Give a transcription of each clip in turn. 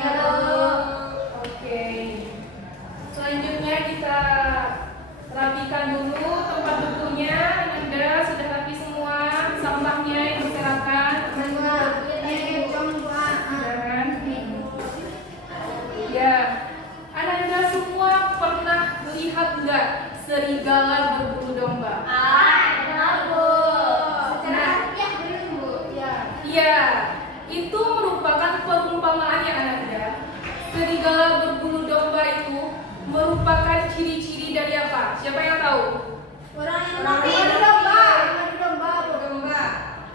Iya, Bu. Oke. Selanjutnya kita rapikan dulu tempat duduknya. Anda sudah rapi semua, sampahnya yang berserakan. Jangan. Ya, Anda semua pernah melihat nggak serigala berbulu domba? Iya, itu merupakan perumpamaannya Anda. Serigala berbulu domba itu merupakan ciri-ciri dari apa? Siapa yang tahu?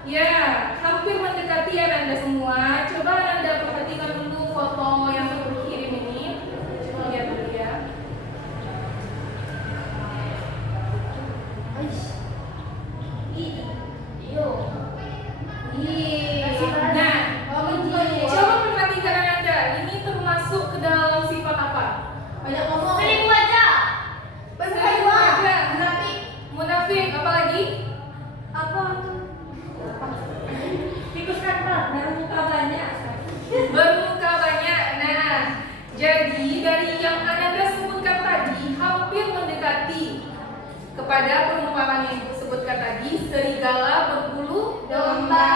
Ya, hampir mendekati ya Anda semua. Coba Anda perhatikan dulu foto yang saya kirim ini. Coba lihat dulu ya. Nah, coba perhatikan Anda. Ini termasuk ke dalam sifat apa? Sering wajah, munafik, apa lagi? Bermuka banyak. Nah, jadi dari yang Anda sebutkan tadi hampir mendekati kepada perumpamaan yang disebutkan tadi, serigala berbulu domba.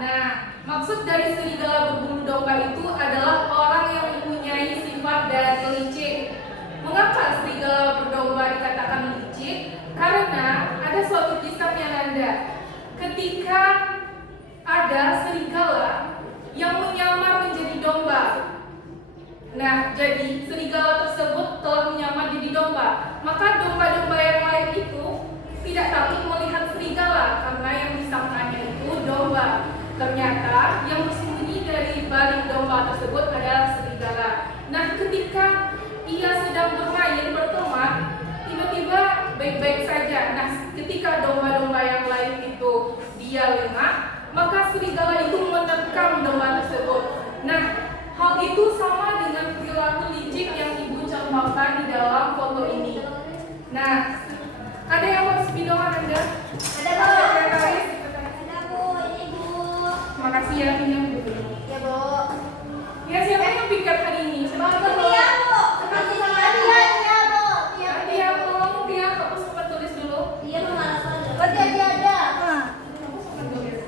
Nah, maksud dari serigala berbulu domba itu adalah orang yang mempunyai sifat dan licik. Mengapa serigala berdomba dikatakan licik? Karena ada suatu kisah yang Anda, ketika ada serigala yang menyamar menjadi domba. Nah, jadi serigala tersebut telah menyamar jadi domba. Maka domba-domba yang lain itu tidak takut melihat serigala karena yang disangkanya itu domba. Ternyata yang bersembunyi dari balik domba tersebut adalah serigala. Nah, ketika ia sedang bermain berteman, tiba-tiba baik-baik saja. Nah, ketika domba-domba yang lain itu dia lengah, maka serigala itu menerkam domba tersebut. Nah, hal itu sama dengan perilaku licik yang Ibu contohkan di dalam foto ini. Nah, ada yang mau sepidongan Anda? Ada, Bu. Sekretaris? Ini, Bu. Makasih ya, pinjam dulu. Ya, Bu. Ya, siapa yang piket hari ini? Siapa yang Bu. Tia, Bu. tolong Tia, kamu sempat tulis dulu. Dia ada. Kamu sempat tulis.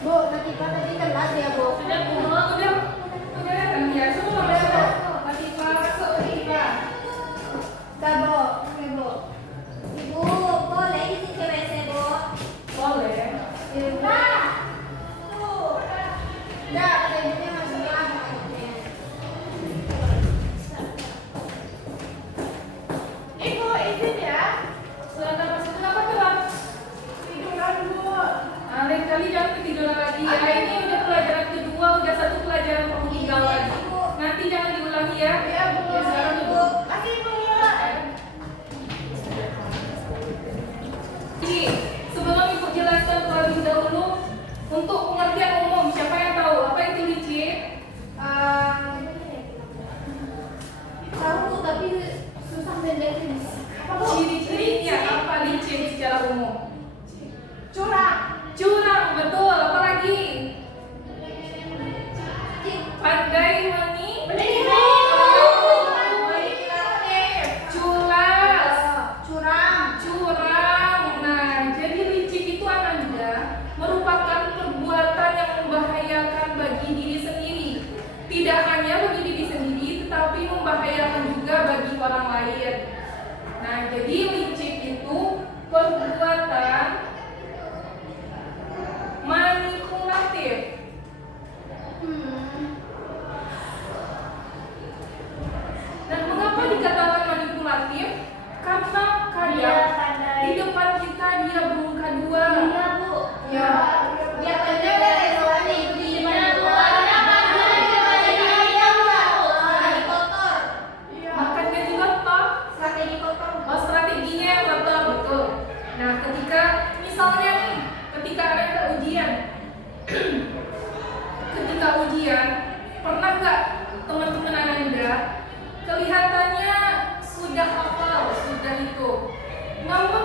Bu, nanti Pak tadi telat ya, Bu. Udah kan ya, semua masuk. Tadi masuk Tia. Dah, Bu. Oke, Bu. Ibu, boleh isi cewek saya, Bu? Boleh. Dah. Dah, ada ibunya masuk lah. Ibu, izin ya. Sudah masuk kenapa telat? Tiduran, Bu. Nah, lain kali jangan ketiduran lagi ya. Ini udah pelajaran kedua, udah satu pelajaran kamu tinggal lagi. Nanti jangan diulangi ya. Ya, Bu. Ya, sekarang duduk. Kasih, Bu. Jadi, sebelum Ibu jelaskan terlebih dahulu, untuk pengertian umum, siapa yang tahu apa itu licik? Tahu tapi susah mendefinisi. Apa, Bu? Ciri-cirinya apa licik secara umum? Curang. Curang, betul. Apa lagi?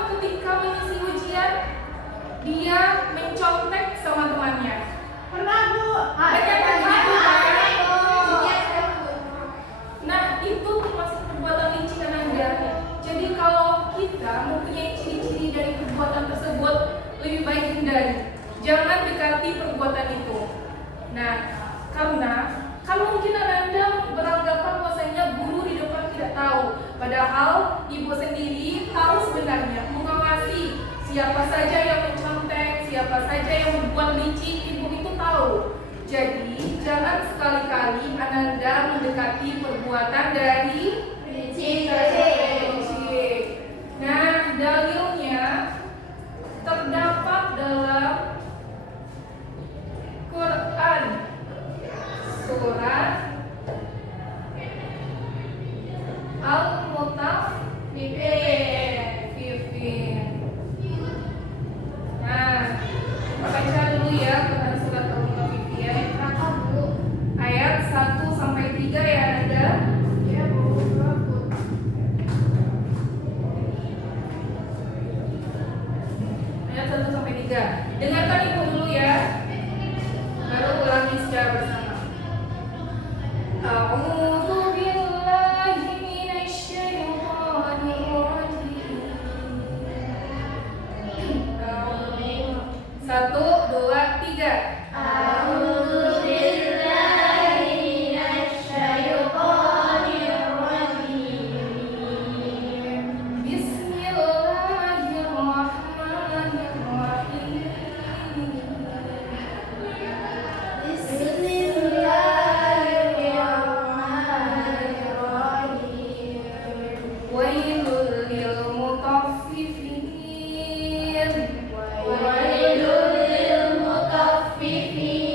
ketika mengisi ujian dia mencontek sama temannya? Pernah, Bu. Banyak kan gitu kan? Nah, itu termasuk perbuatan licik Ananda. Jadi kalau kita mempunyai ciri-ciri dari perbuatan tersebut, lebih baik hindari. Jangan dekati perbuatan itu. Nah, karena kalau mungkin Ananda beranggapan bahwasanya guru di depan tidak tahu, padahal ibu sendiri tahu sebenarnya, mengawasi siapa saja yang mencontek, siapa saja yang membuat licik, ibu itu tahu. Jadi jangan sekali-kali Ananda mendekati perbuatan dari Licik. licik. Nah, dalilnya terdapat dalam Quran surat Al-Mutaffifin. Nah, baca dulu ya Quran surat Al-Mutaffifin ayat 1 sampai 3 ya ada. Iya, Bu. Ayat 1 sampai 3. Dengarkan ibu dulu ya. Baru ulangi secara bersama. A'udzu billahi minasyaitonir rajim. 1, 2, 3. A'udzu billahi minasyaitonir rajim. Bismillahirrahmanirrahim. Bismillahirrahmanirrahim. Wailul lil mutaffifin. Wailul lil mutaffifin.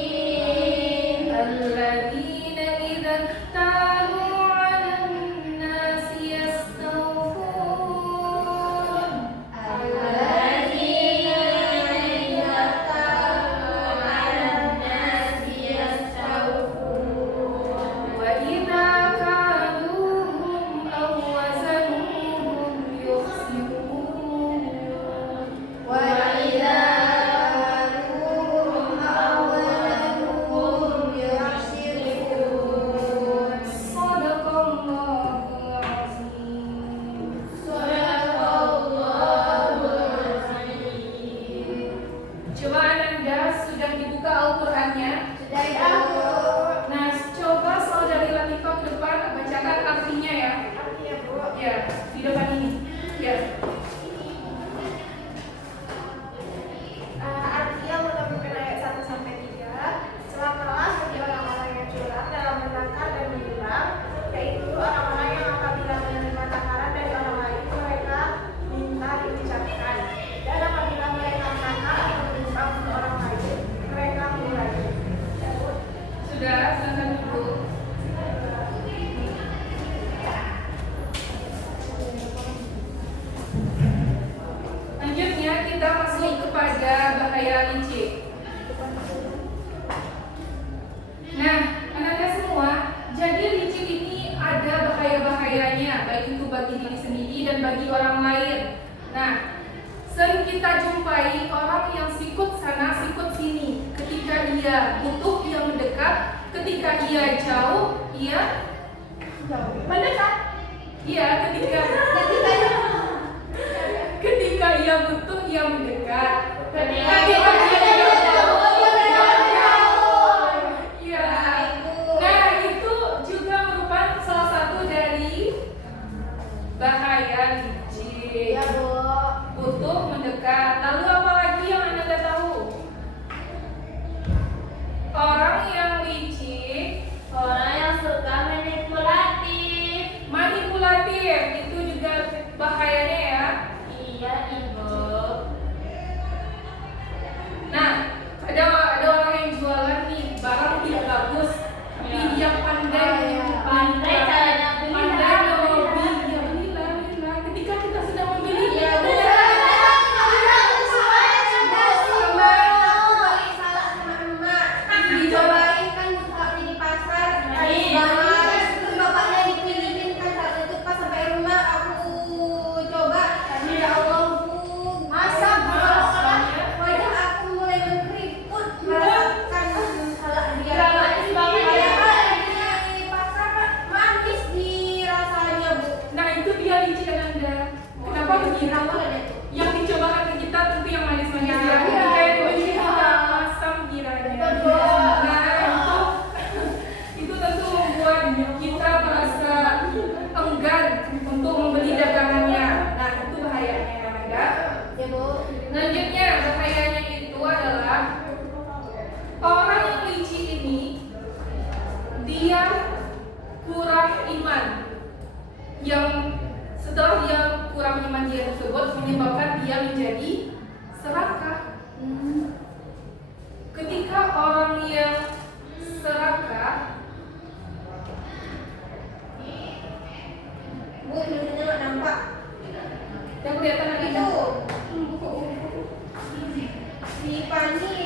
Alladzina idza iktalu 'alan nasi yastawfun. Alladzina idza qalu 'alan nasi yastawfun. Wa idza kaluhum aw wazanuhum yukhsirun. Wa idza kaluhum aw wazanuhum yukhsirun. Shadaqallahul azim. Shadaqallahul azim. Coba Ananda sudah dibuka Al-Qur'annya? Sudah Ibu. Nah, coba saudari Latifah ke depan bacakan artinya ya. Iya, Bu. Ya, di depan ini. Ya. Artinya Mutaffifin ayat 1 sampai 3. Celakalah bagi orang-orang yang curang dalam menakar dan menyulam, yaitu orang-orang yang apabila menerima takaran dari orang lain mereka minta diucapkan, dan apabila mereka nakal atau menyumbang untuk orang lain mereka mengurangi. Sudah, silakan Ibu. Lanjutnya kita masuk kepada bahaya licik. Nah, Ananda semua, jadi licik ini ada bahaya-bahayanya, baik itu bagi diri sendiri dan bagi orang lain. Nah, sering kita jumpai orang yang sikut sana, sikut sini. Ketika ia butuh, ia mendekat. Ketika ia jauh, ia Mendekat. iya. Ketika ia butuh, ia mendekat. Ketika ia jauh, iya. Nah, itu juga merupakan salah satu dari bahaya licik. Ya, Bu. Butuh mendekat. Lalu apa lagi yang Anda tahu? Orang yang licik, Orang yang suka manipulatif. manipulatif, itu juga itu yang dicobakan ke kita tentu yang manis-manis ya. Iya, Kayak di iya. kita asam giranya. Betul. Nah, itu tentu membuat kita merasa enggan untuk membeli dagangannya. Nah, itu bahayanya Anda. Ya Bu. Selanjutnya bahayanya itu adalah orang yang licik ini dia kurang iman. Yang setelah dia kurang iman dia tersebut menyebabkan dia menjadi serakah. Ketika orang yang serakah, Bu, tulisannya nggak nampak. yang kelihatan ada Itu. Si Pani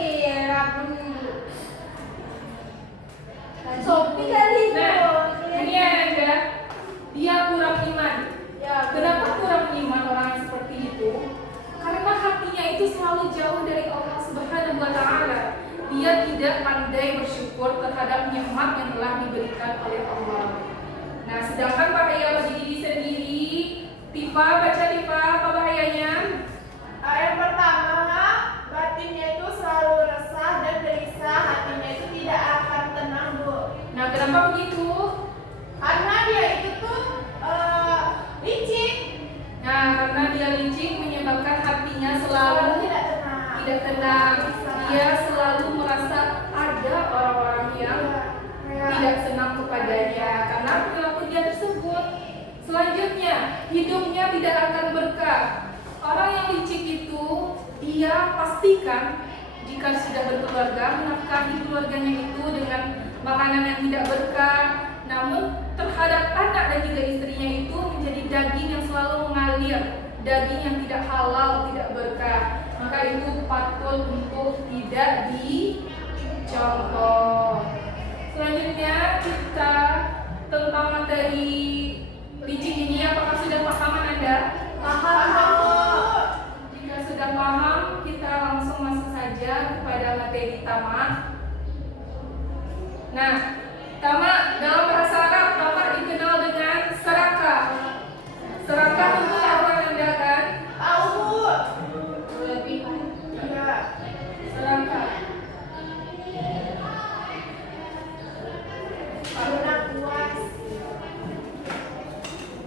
Rabun. Sopi kali itu. Nah, ini ada dia kurang iman. Ya, Kenapa kurang iman orang yang seperti itu? Karena hatinya itu selalu jauh dari Allah Subhanahu wa Ta'ala. Dia tidak pandai bersyukur terhadap nikmat yang telah diberikan oleh Allah. Nah, sedangkan bahaya bagi diri sendiri, Tifa, baca Tifa, apa bahayanya? Yang pertama, batinnya itu selalu resah dan gelisah, hatinya itu tidak akan tenang, Bu. Nah, kenapa begitu? Karena dia itu tuh licik. Nah, karena dia licik menyebabkan hatinya selalu tidak tenang. Dia selalu merasa ada orang-orang yang tidak senang kepadanya karena perilaku dia tersebut. Selanjutnya, hidupnya tidak akan berkah. Orang yang licik itu, dia pastikan jika sudah berkeluarga, menafkahi keluarganya itu dengan makanan yang tidak berkah. Namun terhadap anak dan juga istrinya itu menjadi daging yang selalu mengalir, daging yang tidak halal, tidak berkah. Maka itu patut untuk tidak dicontoh. Selanjutnya kita tentang materi licik ini, apakah sudah paham Anda? Paham. Jika sudah paham, kita langsung masuk saja kepada materi tamak. Nah, tamak dalam bahasa Arab, tamak dikenal dengan serakah. Serakah tentu tahu Anda kan? Tahu, Bu. Berlebihan. Iya. Serakah. Pernah puas.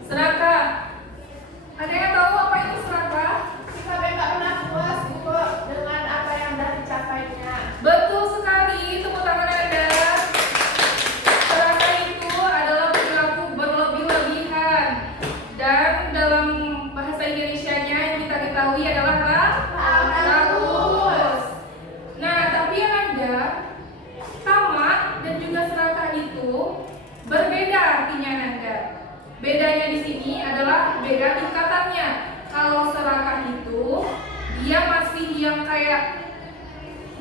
Serakah. Ada yang tahu apa itu serakah? Sampai nggak pernah puas, Bu, dengan apa yang sudah dicapainya. Betul sekali, tepuk tangan Anda. Serakah itu adalah perilaku berlebih-lebihan. Dan dalam bahasa Indonesianya yang kita ketahui adalah rakus. Nah, tapi yang Anda, tamak dan juga serakah itu berbeda artinya Anda. Bedanya di sini adalah beda tingkatannya. Kalau serakah itu dia masih yang kayak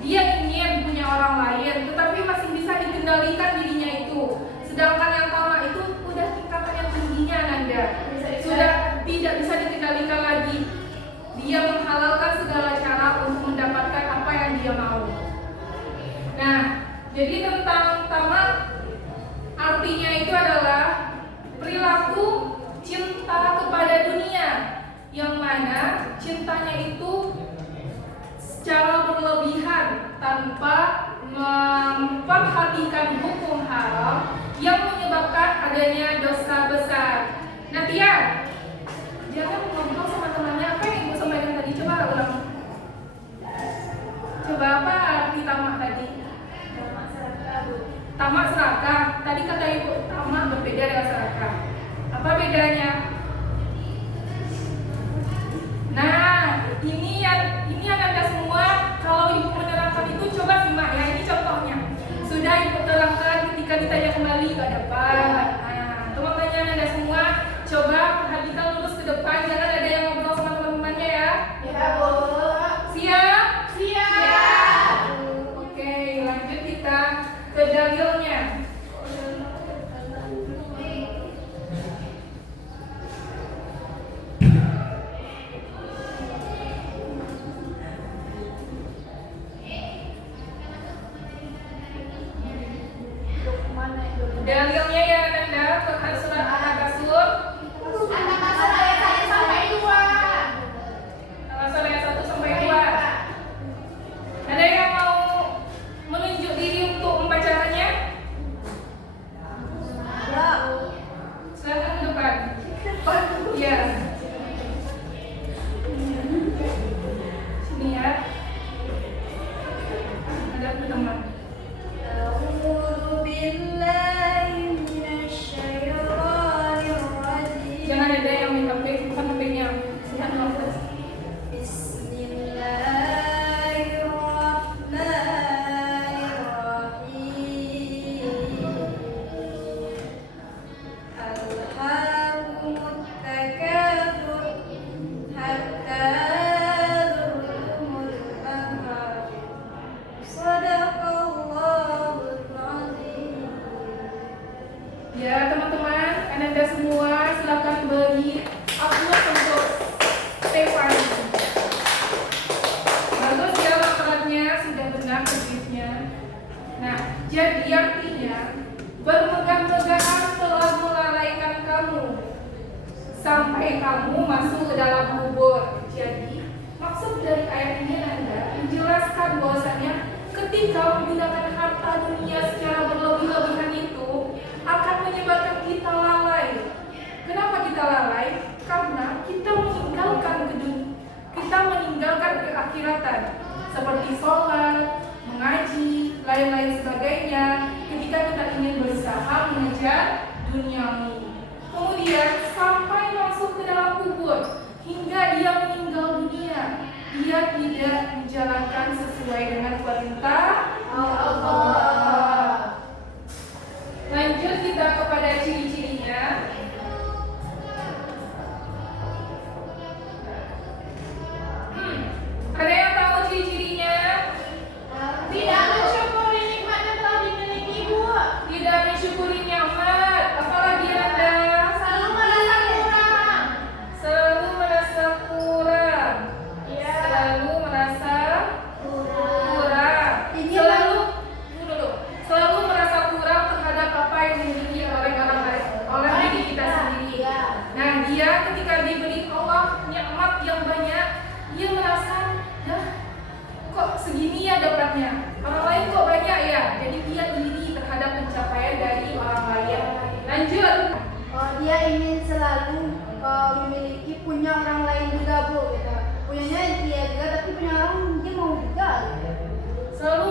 dia ingin punya orang lain, tetapi masih bisa dikendalikan dirinya itu. Sedangkan yang tamak itu udah tingkatan yang tingginya Anda, sudah tidak bisa dikendalikan lagi. Dia menghalalkan segala cara untuk mendapatkan apa yang dia mau. Nah, jadi tentang tamak artinya itu adalah perilaku cinta kepada dunia, yang mana cintanya itu secara berlebihan tanpa memperhatikan hukum haram yang menyebabkan adanya dosa besar. Nah, Tia, dia kan ngobrol sama temannya, apa yang Ibu sampaikan tadi? Coba ulang. Coba apa arti tamak tadi? Tamak serakah. Tadi kata Ibu, tamak berbeda dengan serakah. Apa bedanya? Nah, ini yang Anda semua, kalau Ibu menerangkan itu coba simak ya. Ini contohnya. Sudah Ibu terangkan ketika ditanya kembali ke depan. Nah, teman-teman Anda semua coba perhatikan lurus ke depan, jangan ada yang ngobrol sama teman-temannya ya. Ya, Bu. Siap? Siap. Oke, lanjut kita ke dalilnya. Ya. Sini ya. Ada teman. A'udzu billahi minasyaitonir rajim. Jangan ada yang minta HP, bukan HP-nya. Silakan hapus. Ya teman-teman, Ananda semua silakan beri upload untuk Stefani. Bagus ya laporannya, sudah benar tulisnya. Nah, jadi artinya bermegah-megahan telah melalaikan kamu sampai kamu masuk ke dalam kubur. Jadi maksud dari ayat ini Anda menjelaskan bahwasanya ketika menggunakan harta dunia secara berlebih-lebihan itu akan menyebabkan kita lalai. Kenapa kita lalai? Karena kita meninggalkan keakhiratan seperti sholat, mengaji, lain-lain sebagainya ketika kita ingin berusaha mengejar duniawi. Kemudian sampai masuk ke dalam kubur hingga dia meninggal dunia, dia tidak menjalankan sesuai dengan perintah Allah. Lanjut kita kepada ciri-cirinya. Ada yang tahu ciri-cirinya? Tidak mensyukuri nikmat yang telah dimiliki, Bu. Tidak mensyukuri nikmat. Apalagi Anda? Selalu merasa kurang. Selalu merasa kurang. Iya. Selalu merasa kurang. Ini Selalu merasa kurang terhadap apa yang dimiliki oleh orang lain, oleh diri kita sendiri. Iya. Nah, dia ketika diberi Allah nikmat yang banyak, dia merasa, kok segini ya dapatnya, orang lain kok banyak ya. Jadi dia iri terhadap pencapaian dari orang lain. Lanjut. Dia ingin selalu memiliki punya orang lain juga, Bu. Gitu. Punyanya dia juga, tapi punya orang dia mau juga. Gitu. Selalu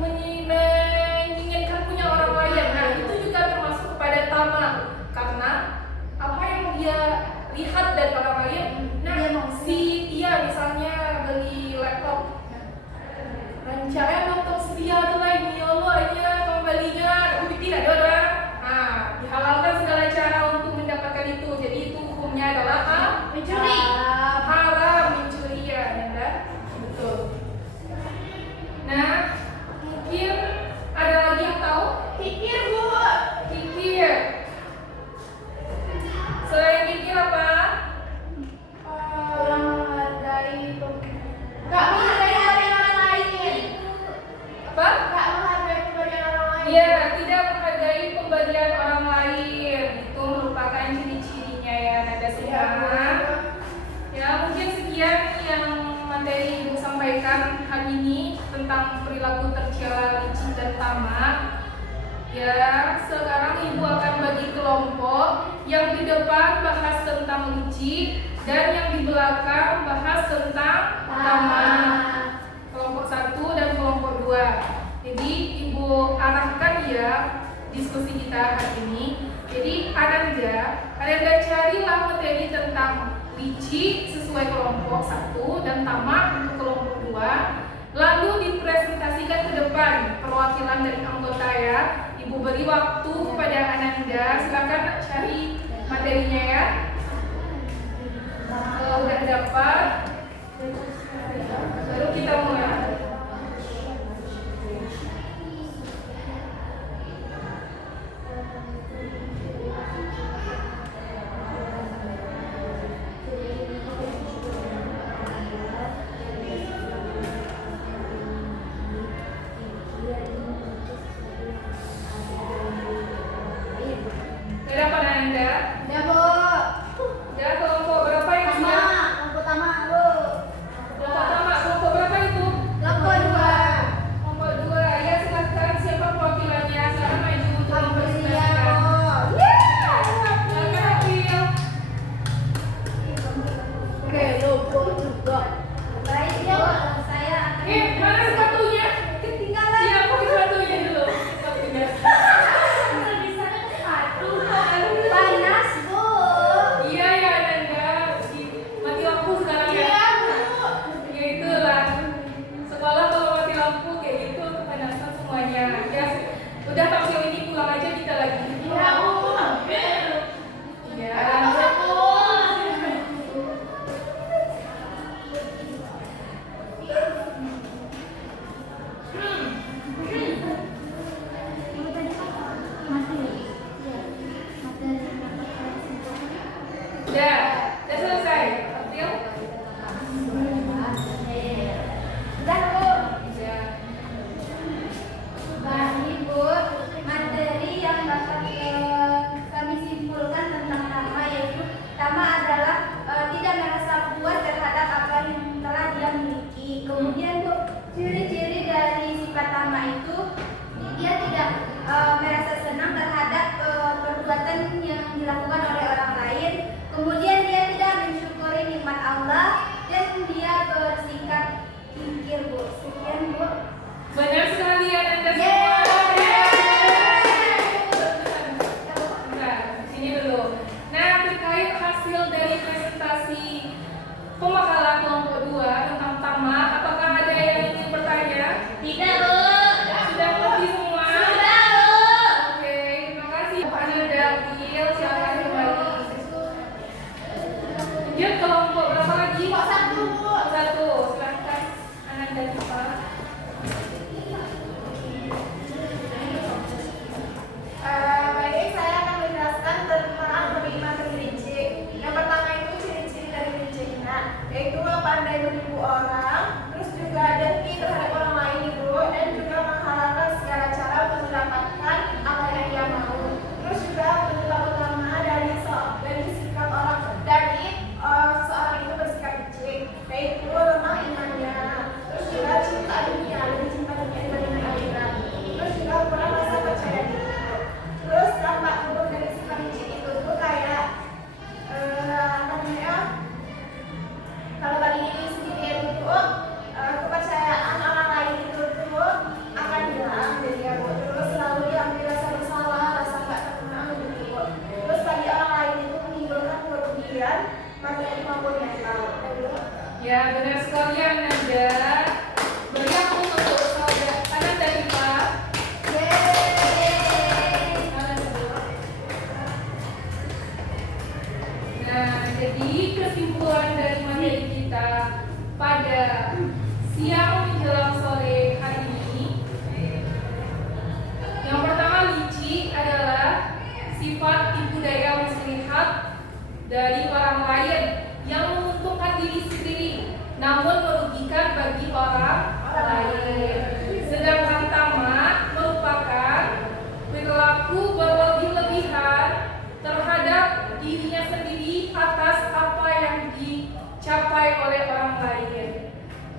menginginkan punya orang lain. Nah, itu juga termasuk kepada tamak. Karena apa yang dia lihat dari orang lain, nah Dia mau. si dia misalnya beli laptop, rencana laptop sedia tuh lain, ya Allah aja kembalinya, tapi tidak ada orang. Nah, dihalalkan segala cara untuk mendapatkan itu. Jadi itu hukumnya adalah Mencuri. haram, mencuri ya, Nanda. Betul. Nah, mungkin ada lagi yang tahu? Pikir, Bu. Kikir. Selain kikir apa? Kurang menghargai Gak menghargai kebahagiaan orang lain. Apa? Gak menghargai kebahagiaan orang lain. Ya, tidak menghargai pemberian orang lain. Itu merupakan ciri-cirinya ya, Nanda semua. Ya, mungkin sekian yang materi Ibu sampaikan hari ini tentang perilaku tercela, licik, dan tamak. Ya, sekarang Ibu akan bagi kelompok. Yang di depan bahas tentang licik dan yang di belakang bahas tentang tamak. Kelompok 1 dan kelompok 2. Jadi Ibu arahkan ya diskusi kita hari ini. Jadi Ananda carilah materi tentang licik sesuai kelompok 1 dan tamak untuk kelompok 2. Lalu dipresentasikan ke depan perwakilan dari anggota ya. Ibu beri waktu kepada Ananda, silakan cari materinya ya. Kalau udah dapat, baru kita mulai. Dapat Anda? Ya, Bu. Oke, logo juga. Baik, yuk. Saya akan Mana sepatunya? ketinggalan. Iya, pakai sepatunya dulu. Sepatunya. Panas, Bu. Iya ya Ananda, mati lampu sekarang ya. Iya, Bu. Ya itulah. Sekolah kalau mati lampu kayak gitu kepanasan semuanya. Ya udah tampil ini pulang aja kita lagi. Iya, Bu. Ya. Udah selesai. Tampil. Udah, Bu. Ya. Baik, Bu. Materi yang bakal kami simpulkan tentang Tama yaitu Tama adalah tidak merasa puas terhadap apa yang telah dia miliki. Kemudian, Bu, ciri-ciri dari sifat Tama itu dia tidak merasa senang terhadap perbuatan yang dilakukan oleh orang lain. Kemudian dia tidak mensyukuri nikmat Allah dan dia bersikap kikir, Bu. Sekian, Bu. Benar sekali Ananda semua. Bentar, sini dulu. Nah, terkait hasil dari presentasi pemakalan kelompok 2 tentang Tama, apakah ada yang ingin bertanya? Tidak, Bu. Sudah mengerti semua? Sudah, Bu. Oke, terima kasih. Ananda, Gil, silakan kembali. Lanjut kelompok berapa lagi? Satu, Bu. Satu, silakan Ananda Dipa. Baik, saya akan menjelaskan tentang kelima kelinci. Yang pertama itu ciri-ciri dari kelinci yaitu pandai menipu orang, terus juga dengki terhadap orang lain ibu, dan juga menghalalkan segala cara untuk mendapatkan apa yang dia mau. Terus juga penyebab utama dari sikap orang dari seorang itu bersikap licik, yaitu lemah imannya. Terus juga cinta dunia, lebih cinta dunia dibanding akhirat. Terus juga kurang rasa percaya diri. Terus dampak buruk dari sikap licik itu tuh kayak apa namanya? Kalau bagi diri sendiri itu tuh kepercayaan orang lain itu tuh akan hilang dari dia, Bu. Terus selalu diambil rasa bersalah, rasa nggak tenang gitu, Bu. Terus bagi orang lain itu menimbulkan kerugian materi maupun mental. Ya, benar sekali Ananda. Beri aku untuk saudara Ananda Dipa. Nah, jadi kesimpulan dari materi kita pada siang menjelang sore hari ini, yang pertama licik adalah sifat tipu daya muslihat dari orang lain yang menguntungkan diri sendiri namun merugikan bagi orang lain. Sedangkan tamak merupakan perilaku berlebih-lebihan terhadap dirinya sendiri atas apa yang dicapai oleh orang lain.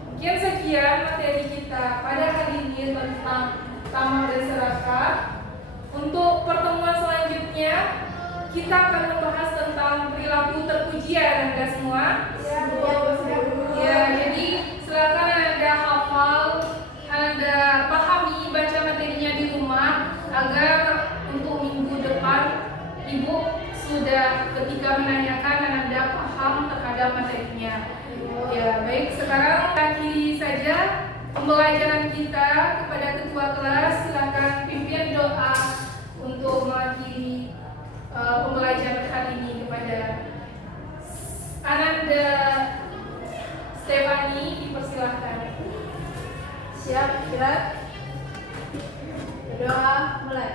Mungkin sekian materi kita pada hari ini tentang tamak dan serakah. Untuk pertemuan selanjutnya kita akan membahas tentang perilaku terpuji ya Anda semua. Ya, jadi silakan Anda hafal, Anda pahami, baca materinya di rumah agar untuk minggu depan Ibu sudah ketika menanyakan dan Anda paham terhadap materinya. Ya, baik, sekarang akhiri saja pembelajaran kita. Kepada ketua kelas silakan pimpin doa untuk mengakhiri pembelajaran hari ini kepada Ananda Stefani, dipersilahkan. Siap. Berdoa mulai.